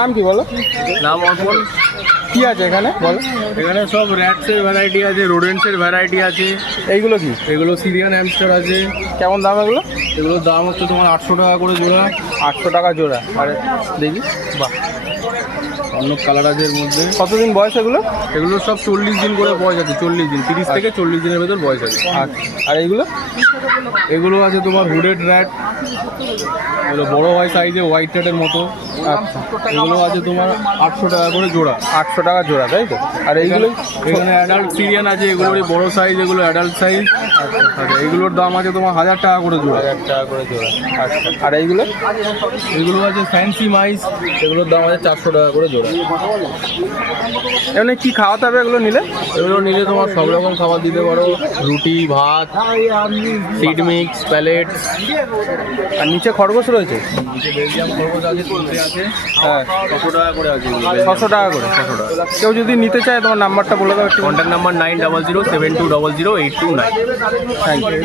নাম কি বলো? নাম অর্পণ। কি আছে এখানে বলো? এখানে সব র্যাটসের ভ্যারাইটি আছে, রোডেন্টসের ভ্যারাইটি আছে। এইগুলো কি? এগুলো সিরিয়ান হ্যামস্টার আছে। কেমন দাম এগুলো? এগুলোর দাম হচ্ছে তোমার 800 টাকা করে জোড়া। 800 টাকা জোড়া। আরে দেখি, বাহ, অন্য কালার আছে এর মধ্যে। কতদিন বয়স এগুলো? এগুলো সব 40 দিন করে বয়স আছে, 40 দিন, 30 থেকে 40 দিনের ভেতর বয়স আছে। আচ্ছা, আর এইগুলো? এগুলো আছে তোমার হুডেড র্যাট, এগুলো বড় হয় সাইজে, হোয়াইট র্যাটের মতো। আচ্ছা, এগুলো আছে তোমার 800 টাকা করে জোড়া। 800 টাকা জোড়া, তাই তো? আর এইগুলো? এখানে অ্যাডাল্ট সিরিয়ান আছে, এগুলোরই বড় সাইজ, এগুলো অ্যাডাল্ট সাইজ। আচ্ছা, এগুলোর দাম আছে তোমার 1000 টাকা করে জোড়া। 1000 টাকা করে জোড়া। আচ্ছা, আর এইগুলো? এগুলো আছে ফ্যান্সি মাইস, এগুলোর দাম আছে 400 টাকা করে জোড়া। এমনি কি খাওয়াতে হবে এগুলো নিলে? এগুলো নিলে তোমার সব রকম খাবার দিতে পারো, রুটি, ভাত, সিড মিক্স, প্যালেট। আর নিচে খরগোশ রয়েছে? নিচে বেলজিয়াম খরগোশ আছে, তুলতে আছে। হ্যাঁ, 600 টাকা করে আছে। 600 টাকা করে। 600 টাকা। কেউ যদি নিতে চায় তোমার নাম্বারটা বলে দাও একটু। Contact number 9007200829। Thank you.